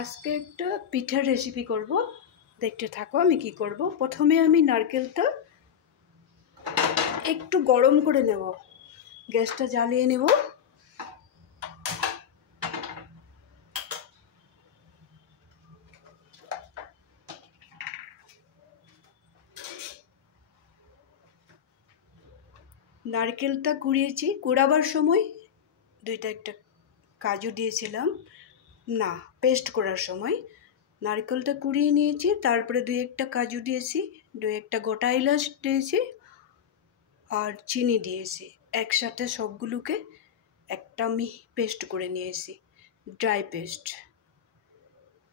আজকে একটা পিঠার রেসিপি করব, দেখতে থাকো আমি কি করব। প্রথমে আমি নারকেলটা একটু গরম করে নেব, গ্যাসটা জ্বালিয়ে নেব। নারকেলটা কুড়িয়েছি, কুড়াবার সময় একটা কাজু দিয়েছিলাম, না পেস্ট করার সময় নারকেলটা কুড়িয়ে নিয়েছি, তারপরে একটা কাজু দিয়েছি, একটা গোটা এলাচ দিয়েছি আর চিনি দিয়েছি। একসাথে সবগুলোকে একটা আমি পেস্ট করে নিয়েছি, ড্রাই পেস্ট।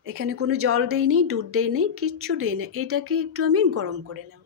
এখানে কোনো জল দেইনি, দুধ দেইনি, কিচ্ছু দেইনি। এটাকে একটু আমি গরম করে নেব।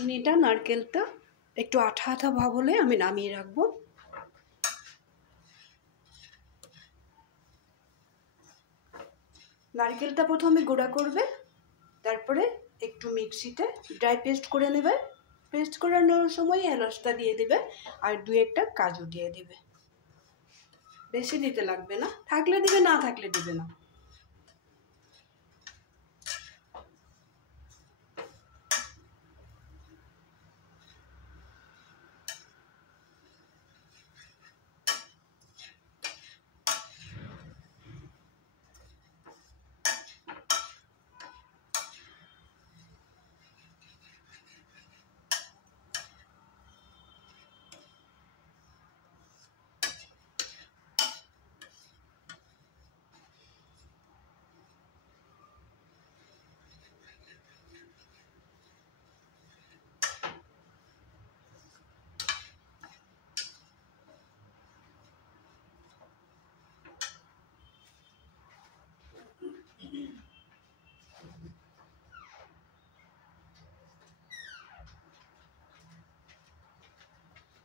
চিনিটা, নারকেলটা একটু আঠা আঠা ভাব হলে আমি নামিয়ে রাখবো। নারকেলটা প্রথমে গুঁড়া করবে, তারপরে একটু মিক্সিতে ড্রাই পেস্ট করে নেবে। পেস্ট করানোর সময় এলাচটা দিয়ে দিবে আর একটা কাজু দিয়ে দিবে। বেশি দিতে লাগবে না, থাকলে দিবে, না থাকলে দিবে না।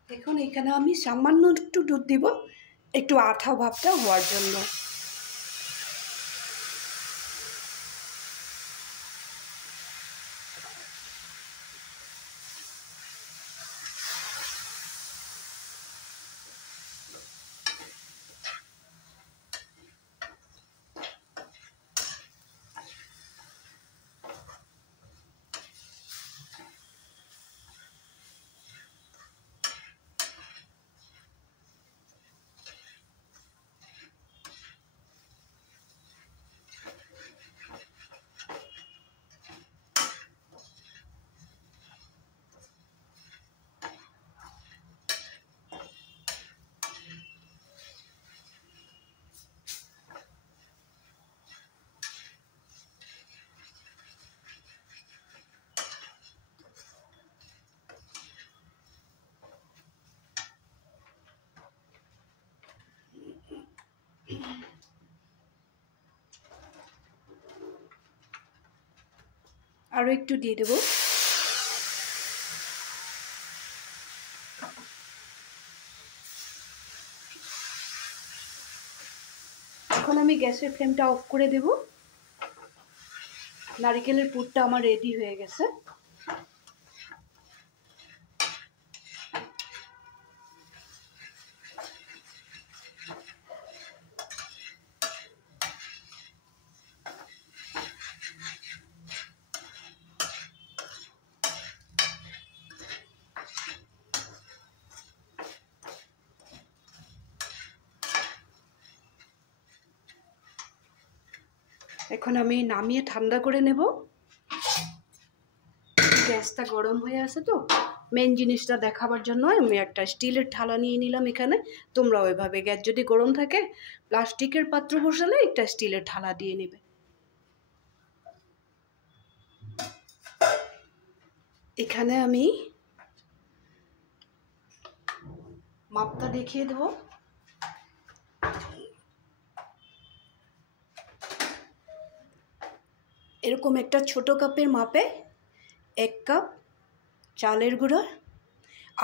এখন এখানে আমি সামান্য একটু দুধ দিব, একটু আঠা ভাবটা হওয়ার জন্য। আরো একটু দিয়ে দেব। এখন আমি গ্যাসের ফ্লেমটা অফ করে দেব। নারকেলের পুরটা আমার রেডি হয়ে গেছে। এখন আমি নামিয়ে ঠান্ডা করে নেব। গ্যাসটা গরম হয়ে আছে তো, মেন জিনিসটা দেখাবার জন্য আমি একটা স্টিলের থালা নিয়ে নিলাম এখানে। তোমরা ওইভাবে, গ্যাস যদি গরম থাকে প্লাস্টিকের পাত্র বসালে একটা স্টিলের থালা দিয়ে নেবে। এখানে আমি মাপটা দেখিয়ে দেব। এরকম একটা ছোট কাপের মাপে 1 কাপ চালের গুঁড়া,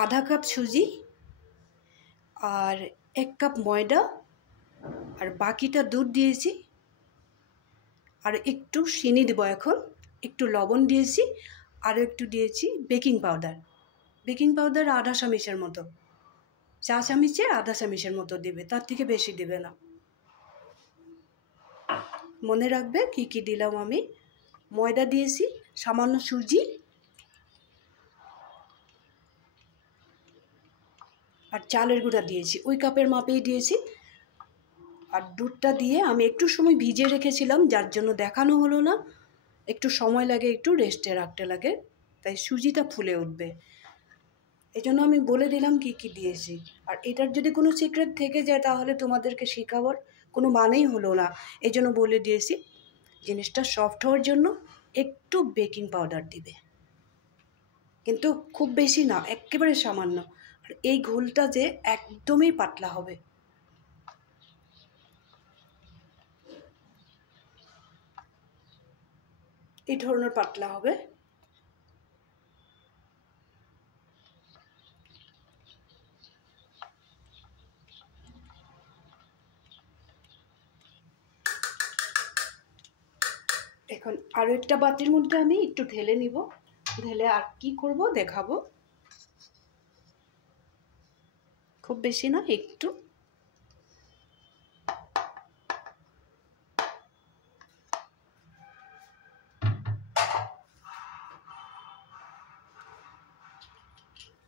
আধা কাপ সুজি, আর 1 কাপ ময়দা, আর বাকিটা দুধ দিয়েছি, আর একটু চিনি দেবো এখন, একটু লবণ দিয়েছি, আর একটু দিয়েছি বেকিং পাউডার। বেকিং পাউডার আধা চামচের মতো, চা চামচে আধা চামচের মতো দেবে, তার থেকে বেশি দেবে না। মনে রাখবে কি কি দিলাম আমি। ময়দা দিয়েছি, সামান্য সুজি, আর চালের গুঁড়া দিয়েছি, ওই কাপের মাপেই দিয়েছি। আর দুধটা দিয়ে আমি একটু সময় ভিজিয়ে রেখেছিলাম, যার জন্য দেখানো হলো না। একটু সময় লাগে, একটু রেস্টে রাখতে লাগে, তাই সুজিটা ফুলে উঠবে। এই জন্য আমি বলে দিলাম কি কি দিয়েছি। আর এটার যদি কোনো সিক্রেট থেকে যায় তাহলে তোমাদেরকে শেখাবার কোনো মানেই হলো না। এই জন্য বলে দিয়েছি, জিনিসটা সফট হওয়ার জন্য একটু বেকিং পাউডার দিবে, কিন্তু খুব বেশি না, একেবারে সামান্য। আর এই ঘোলটা যে একদমই পাতলা হবে। এই ধরনের পাতলা হবে। এখন আরও একটা বাটির মধ্যে আমি একটু ঢেলে নিব। ঢেলে আর কি করব দেখাবো। খুব বেশি না, একটু।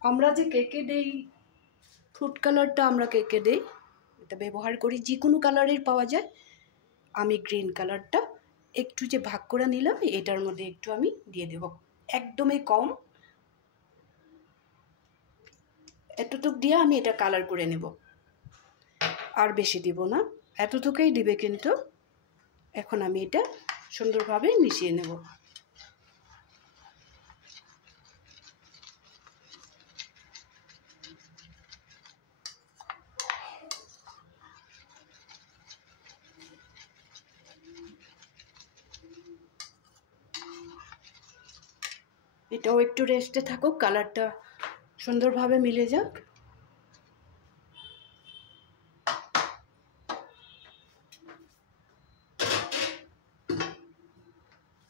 আমরা যে কেকে দেই ফুড কালারটা, আমরা কেকে দেই, এটা ব্যবহার করি, যে কোনো কালারের পাওয়া যায়। আমি গ্রিন কালারটা একটু যে ভাগ করে নিলাম, এটার মধ্যে একটু আমি দিয়ে দেব, একদমই কম। এতটুক দিয়ে আমি এটা কালার করে নেব, আর বেশি দিব না, এতটুকুই দিবে কিন্তু। এখন আমি এটা সুন্দরভাবে মিশিয়ে নেব। এটাও একটু রেস্টে থাকুক, কালারটা সুন্দরভাবে মিলে যাক।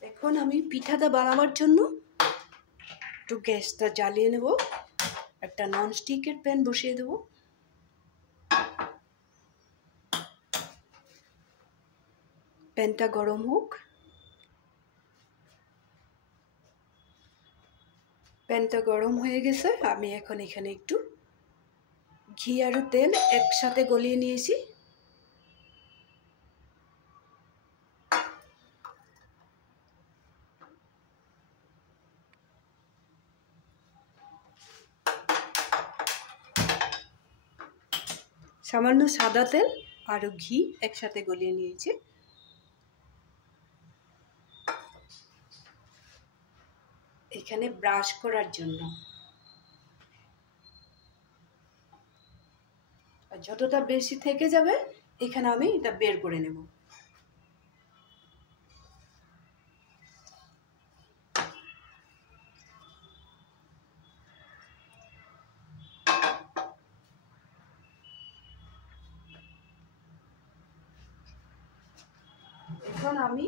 এখন আমি পিঠাটা বানাবার জন্য একটু গ্যাসটা জ্বালিয়ে নেব। একটা ননস্টিকের প্যান বসিয়ে দেব। প্যানটা গরম হোক। প্যানটা গরম হয়ে গেছে, আমি এখন এখানে একটু ঘি আর তেল একসাথে গলিয়ে নিয়েছি। সামান্য সাদা তেল আর ঘি একসাথে গলিয়ে নিয়েছি। এখানে ব্রাশ করার জন্য, আর যতটা বেশি থেকে যাবে এখানে আমি এটা বের করে নেব। এখন আমি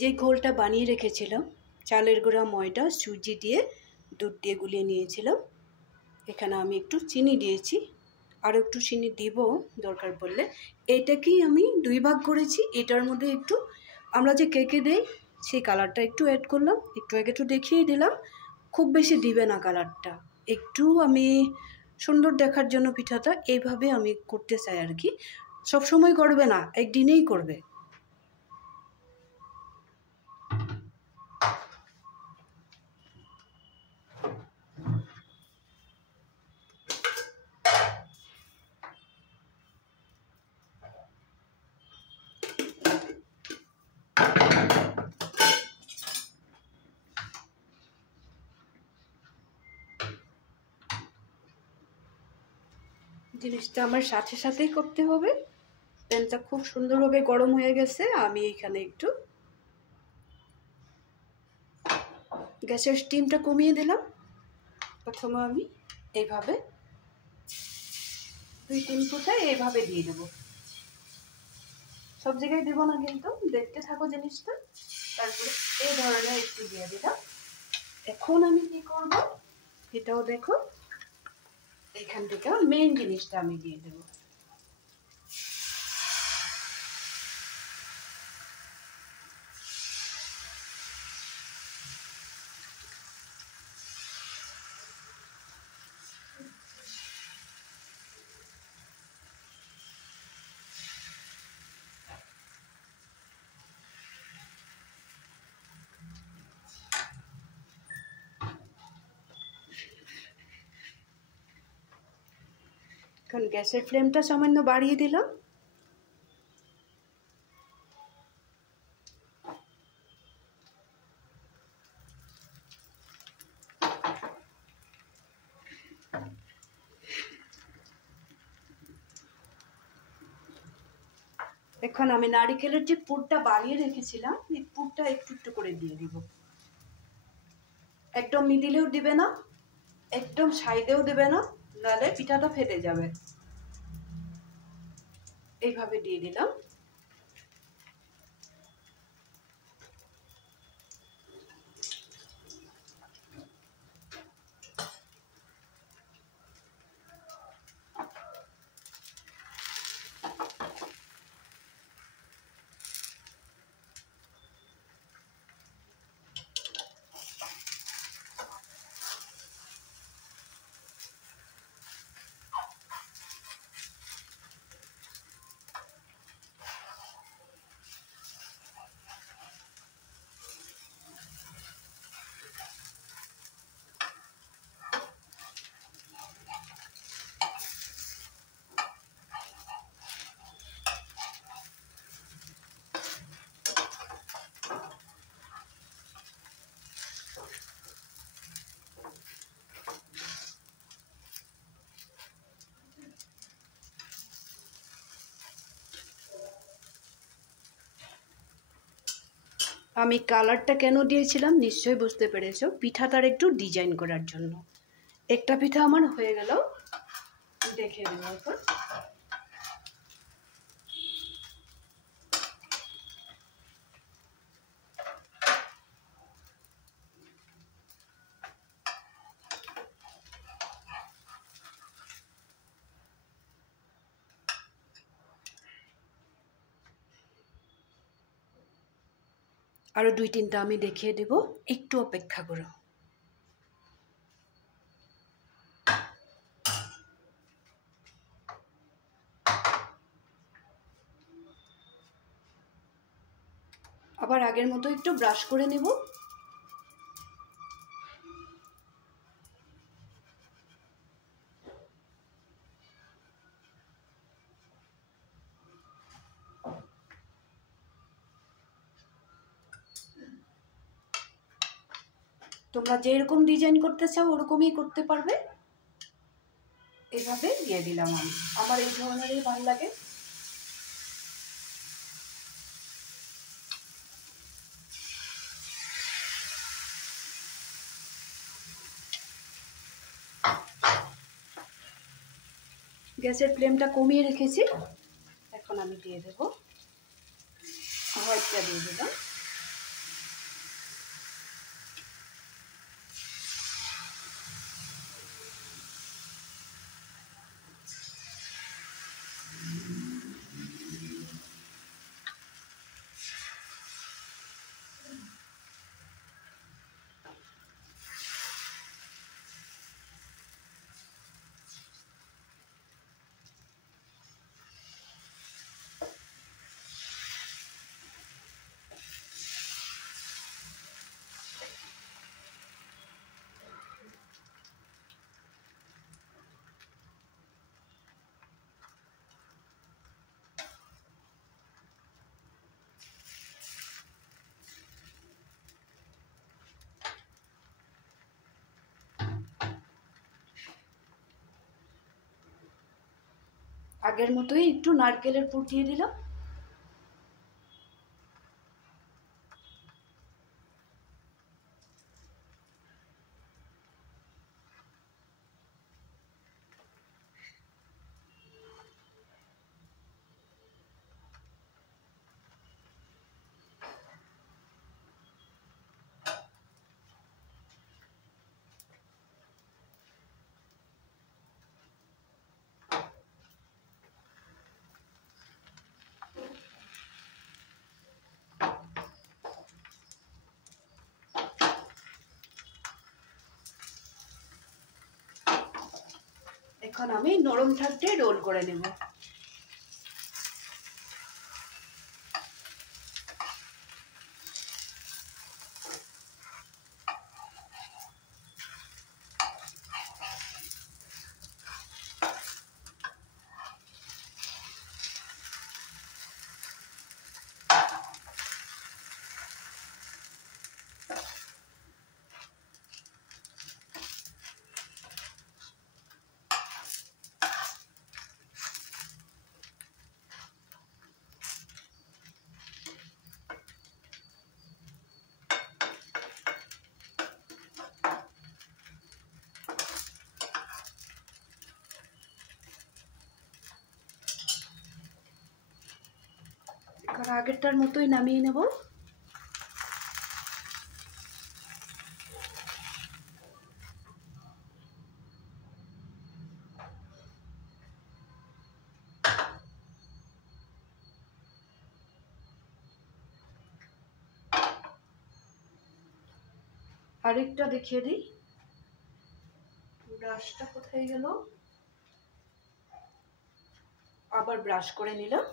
যে ঘোলটা বানিয়ে রেখেছিলাম, চালের গুঁড়া, ময়দা, সুজি দিয়ে, দুধ দিয়ে গুলিয়ে নিয়েছিলাম, এখানে আমি একটু চিনি দিয়েছি, আর একটু চিনি দিব দরকার পড়লে। এইটাকেই আমি 2 ভাগ করেছি। এটার মধ্যে একটু আমরা যে কেকে দেই সেই কালারটা একটু অ্যাড করলাম, একটু আগে একটু দেখিয়ে দিলাম। খুব বেশি দিবে না কালারটা, একটু আমি সুন্দর দেখার জন্য পিঠাটা এইভাবে আমি করতে চাই আর কি। সবসময় করবে না, একদিনেই করবে। জিনিসটা আমার সাথে সাথেই করতে হবে। প্যানটা খুব সুন্দরভাবে গরম হয়ে গেছে। আমি এখানে একটু গ্যাসের স্টিমটা কমিয়ে দিলাম। প্রথমে আমি এইভাবে 2-3 ফুটা এইভাবে দিয়ে দেবো। সব জায়গায় দেবো না, কিন্তু দেখতে থাকো জিনিসটা। তারপরে এই ধরনের একটু দিয়ে দিলাম। এখন আমি কি করব এটাও দেখো। এখান থেকে মেইন জিনিসটা আমি দিয়ে দেবো। এখন গ্যাসের ফ্লেমটা সামান্য বাড়িয়ে দিলাম। এখন আমি নারকেলের যে পুরটা বানিয়ে রেখেছিলাম, এই পুরটা একটু একটু করে দিয়ে দিব। একদম মিডিলেও দিবে না, একদম সাইডেও দেবে না, নাহলে পিঠাটা ফেটে যাবে। এইভাবে দিয়ে দিলাম। আমি কালারটা কেন দিয়েছিলাম নিশ্চয়ই বুঝতে পেরেছো, পিঠাটার একটু ডিজাইন করার জন্য। একটা পিঠা আমার হয়ে গেল, দেখে নেব এখন। আরো 2-3টা আমি দেখিয়ে দেব, একটু অপেক্ষা করো। আবার আগের মতো একটু ব্রাশ করে নেব। তোমরা যেরকম ডিজাইন করতে চাও ওরকমই করতে পারবে। এভাবে দিয়ে দিলাম আমি, আমার এই ধরনেরই ভালো লাগে। গ্যাসের ফ্লেমটা কমিয়ে রেখেছি। এখন আমি দিয়ে দেব, হোয়াইটটা দিয়ে দিলাম। আগের মতোই একটু নারকেলের পুর দিয়ে দিলাম। এখন আমি নরম থাকতে রোল করে নেব। এখন আগেরটার মতোই নামিয়ে নেব। আরেকটা দেখিয়ে দিই। ব্রাশটা কোথায় গেল? আবার ব্রাশ করে নিলাম।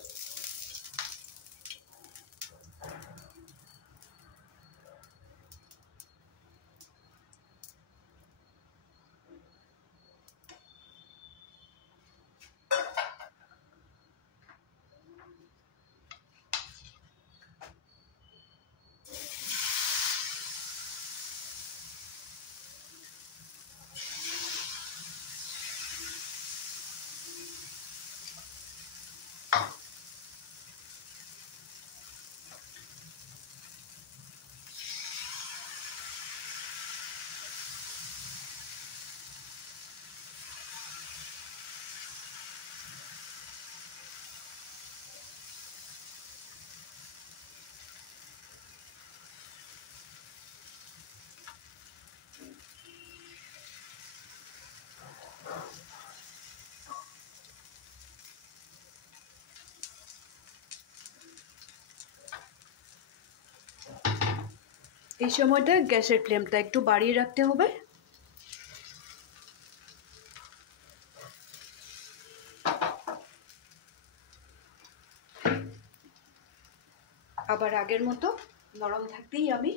এই সময়টা গ্যাসের ফ্লেমটা একটু বাড়িয়ে রাখতে হবে। আবার আগের মতো নরম থাকতেই আমি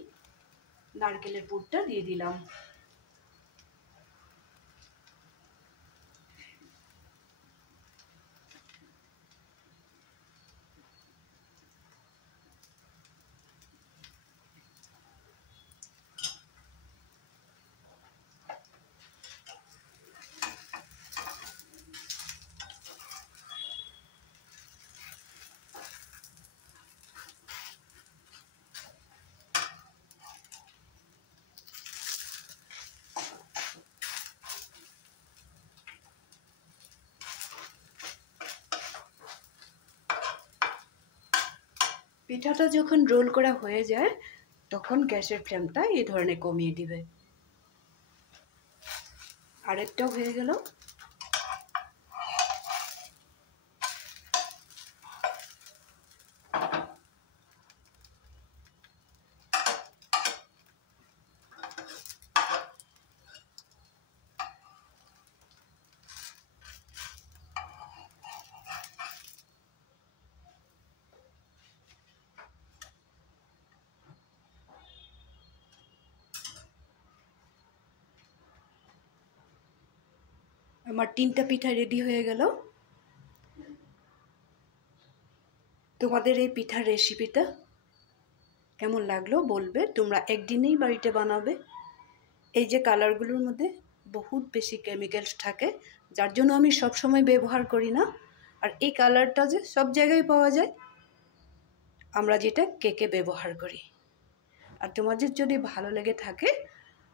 নারকেলের পুরটা দিয়ে দিলাম। পিঠাটা যখন রোল করা হয়ে যায় তখন গ্যাসের ফ্লেমটা এই ধরনের কমিয়ে দিবে। আরেকটাও হয়ে গেল। আমার 3টা পিঠা রেডি হয়ে গেল। তোমাদের এই পিঠার রেসিপিটা কেমন লাগলো বলবে। তোমরা একদিনেই বাড়িতে বানাবে। এই যে কালারগুলোর মধ্যে বহুত বেশি কেমিক্যালস থাকে, যার জন্য আমি সব সময় ব্যবহার করি না। আর এই কালারটা যে সব জায়গায় পাওয়া যায়, আমরা যেটা কেকে ব্যবহার করি। আর তোমাদের যদি ভালো লেগে থাকে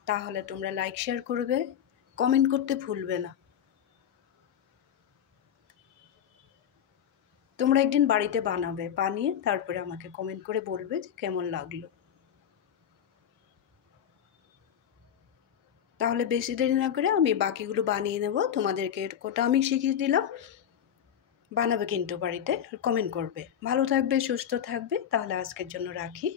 তাহলে তোমরা লাইক শেয়ার করবে, কমেন্ট করতে ভুলবে না। তোমরা একদিন বাড়িতে বানাবে, বানিয়ে তারপরে আমাকে কমেন্ট করে বলবে যে কেমন লাগলো। তাহলে বেশি দেরি না করে আমি বাকিগুলো বানিয়ে নেব। তোমাদেরকে কোটা আমি শিখিয়ে দিলাম, বানাবে কিন্তু বাড়িতে, কমেন্ট করবে। ভালো থাকবে, সুস্থ থাকবে। তাহলে আজকের জন্য রাখি।